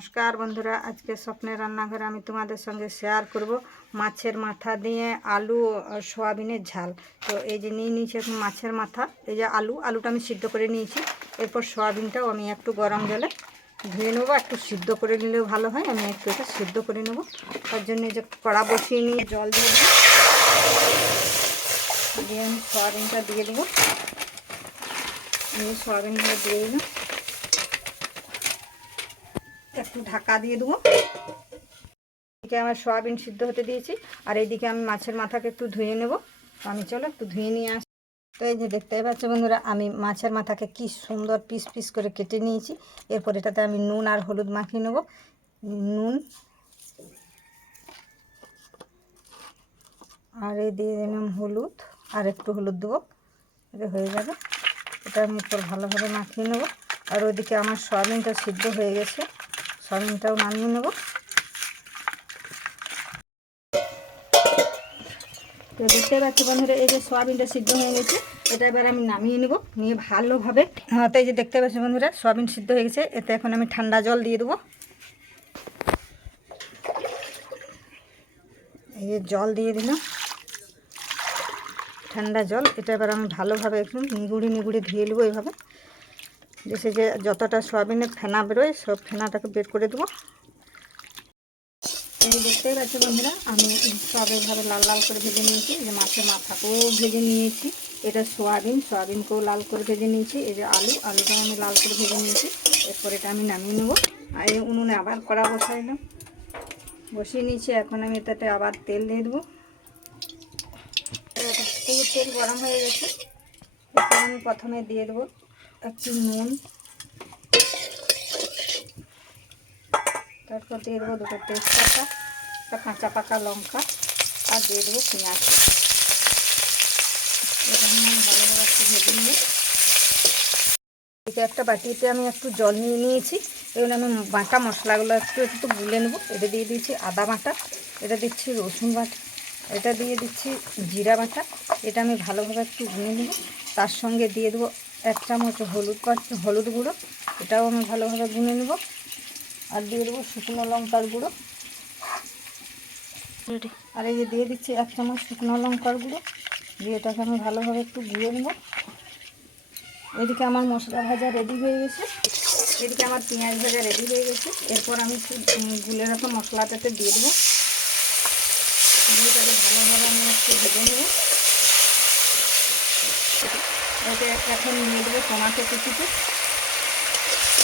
নমস্কার বন্ধুরা, আজকে স্বপ্নের রান্নাঘরে আমি তোমাদের সঙ্গে শেয়ার করব মাছের মাথা দিয়ে আলু সোয়াবিনের ঝাল। তো এই যে নিয়ে নিয়েছি এখন মাছের মাথা, এই যে আলুটা আমি সিদ্ধ করে নিয়েছি। এরপর সোয়াবিনটাও আমি একটু গরম জলে ধুয়ে নেবো, একটু সিদ্ধ করে নিলেও ভালো হয়। আমি একটু এটা সিদ্ধ করে নেবো, তার জন্য যে কড়া বসিয়ে নিয়ে জল দিয়ে দেবো, দিয়ে আমি সোয়াবিনটা দিয়ে দেবো। আমি সোয়াবিনটা দিয়ে দিলাম, একটু ঢাকা দিয়ে দেবো। এদিকে আমার সয়াবিন সিদ্ধ হতে দিয়েছি, আর এইদিকে আমি মাছের মাথাকে একটু ধুয়ে নেব। আমি চলো একটু ধুয়ে নিয়ে আসি। তো এই যে দেখতে পাচ্ছ বন্ধুরা, আমি মাছের মাথাকে কি সুন্দর পিস পিস করে কেটে নিয়েছি। এরপর এটাতে আমি নুন আর হলুদ মাখিয়ে নেব। নুন আর এই দিয়ে দিলাম হলুদ, আর একটু হলুদ দেবো, এটা হয়ে যাবে। এটা আমি এরপর ভালোভাবে মাখিয়ে নেব। আর ওইদিকে আমার সয়াবিনটা সিদ্ধ হয়ে গেছে, সয়াবিনটাও নামিয়ে নেব। তো দেখতে পাচ্ছি বন্ধুরা, এই যে সয়াবিনটা সিদ্ধ হয়ে গেছে, এটা এবার আমি নামিয়ে নেব, নিয়ে ভালোভাবে। তো এই যে দেখতে পাচ্ছি বন্ধুরা, সয়াবিন সিদ্ধ হয়ে গেছে। এতে এখন আমি ঠান্ডা জল দিয়ে দেবো। এই যে জল দিয়ে দিলাম, ঠান্ডা জল। এটা এবার আমি ভালোভাবে একটু নিগুড়ি ধুয়ে নেবো এইভাবে, যে যতটা সয়াবিনের ফেনা বেরোয় সব ফেনাটাকে বের করে দেবো। এই দেখতেই পাচ্ছি বন্ধুরা, আমি সব এইভাবে লাল লাল করে ভেজে নিয়েছি। যে মাছের মাথাকেও ভেজে নিয়েছি, এটা সোয়াবিনকেও লাল করে ভেজে নিয়েছি। এই যে আলুটাও আমি লাল করে ভেজে নিয়েছি। এরপর এটা আমি নামিয়ে নেবো। আর এই উনুনে আবার কড়া বসিয়ে নিয়েছি। এখন আমি এটাতে আবার তেল দিয়ে দেবো। তেল গরম হয়ে গেছে, এখন আমি প্রথমে দিয়ে দেবো একটু নুন, তারপর দিয়ে দেবো দুটো তেজপাতা, একটা কাঁচা পাকা লঙ্কা, আর দিয়ে দেবো পেঁয়াজ। এটা আমি ভালোভাবে একটু ভেজে নেব। এটা একটা বাটিতে আমি একটু জল নিয়ে নিয়েছি। এগুলো আমি বাটা মশলাগুলো একটু গুলে নেবো। এটা দিয়ে দিচ্ছি আদা বাটা, এটা দিচ্ছি রসুন বাটা, এটা দিয়ে দিচ্ছি জিরা বাটা। এটা আমি ভালোভাবে একটু গুলে নেব। তার সঙ্গে দিয়ে দেবো 1 চামচ হলুদ গুঁড়ো, এটাও আমি ভালোভাবে গুলে নেব। আর দিয়ে দেবো শুকনো লঙ্কার গুঁড়ো, আর এই যে দিয়ে দিচ্ছি 1 চামচ শুকনো লঙ্কার গুঁড়ো, দিয়ে এটাকে আমি ভালোভাবে একটু গুঁড়ে নেব। এদিকে আমার মশলা ভাজা রেডি হয়ে গেছে, এদিকে আমার পেঁয়াজ ভাজা রেডি হয়ে গেছে। এরপর আমি গুলে রাখা মশলাটাতে দিয়ে দেবো, দিয়ে এটাকে ভালোভাবে আমি একটু ভেজে নেব। এতে এখন নিয়ে দেবো টমাটো কুচিতে,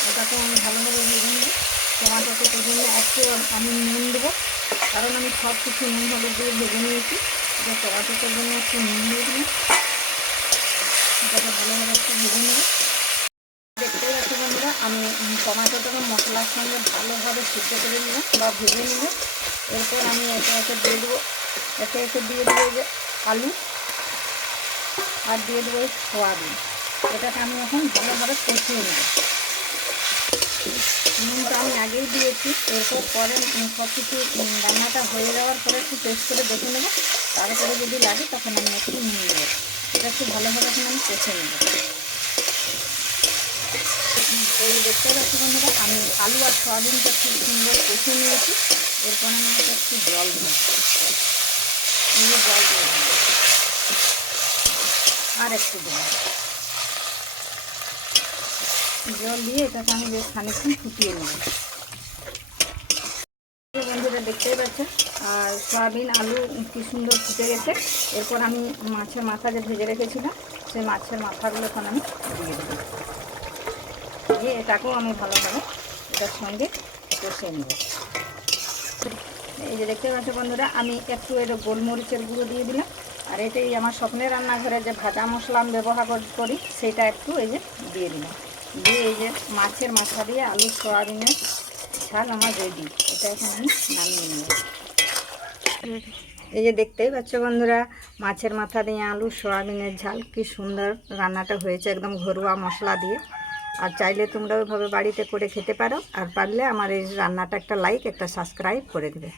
ওটাকে আমি ভালোভাবে ভেজে নেব। টমাটোকে ভেজে নিয়ে একটু আমি নুন দেবো, কারণ আমি সব কিছু নুন হলুদ দিয়ে ভেজে নিয়েছি। এটা টমাটোটার জন্য একটু নুন দিয়ে দিই, এটাকে ভালোভাবে একটু ভেজে নেব। দেখতেই পাচ্ছি বন্ধুরা, আমি টমাটোটাকে মশলার সঙ্গে ভালোভাবে সিদ্ধ করে নিলাম বা ভেজে নিলাম। এরপর আমি একে দিয়ে দেবো যে আলু, আর দিয়ে দেবো সোয়াবিন। এটাকে আমি এখন ভালোভাবে কষিয়ে নেব। নুনটা আমি আগেই দিয়েছি। এরপর পরে সব কিছু রান্নাটা হয়ে যাওয়ার পরে একটু টেস্ট করে দেখে নেব, তারপরে যদি লাগে তখন আমি একটু নুন দেবো। এটা একটু ভালোভাবে এখন আমি কষে নেব। এই দেখতে পাচ্ছি বন্ধুরা, আমি আলু আর সোয়াবিনটা খুব সুন্দর কষে নিয়েছি। এরপর আমি একটু জল দিই, জল দিয়ে দিই, আর একটু জল দিয়ে এটাকে আমি বেশ খানিকক্ষণ ফুটিয়ে নেব। বন্ধুরা দেখতেই পাচ্ছেন, আর সয়াবিন আলু কি সুন্দর ফুটে গেছে। এরপর আমি মাছের মাথা যে ভেজে রেখেছিলাম, সেই মাছের মাথাগুলো এখন আমি দিয়ে দেবো, দিয়ে এটাকেও আমি ভালোভাবে এটার সঙ্গে কষে নেব। এই যে দেখতে পাচ্ছ বন্ধুরা, আমি একটু এটা গোলমরিচের গুঁড়ো দিয়ে দিলাম। আর এটাই আমার স্বপ্নের রান্নাঘরে যে ভাজা মশলা আমি ব্যবহার করি, সেটা একটু এই যে দিয়ে দিলাম। দিয়ে এই যে মাছের মাথা দিয়ে আলু সোয়াবিনের ঝাল আমার রেডি। এটা এখন আমি নামিয়ে নেব। এই যে দেখতেই পাচ্ছ বন্ধুরা, মাছের মাথা দিয়ে আলু সোয়াবিনের ঝাল কি সুন্দর রান্নাটা হয়েছে, একদম ঘরোয়া মশলা দিয়ে। আর চাইলে তোমরা ওইভাবে বাড়িতে করে খেতে পারো। আর পারলে আমার এই রান্নাটা একটা লাইক, একটা সাবস্ক্রাইব করে দেবে।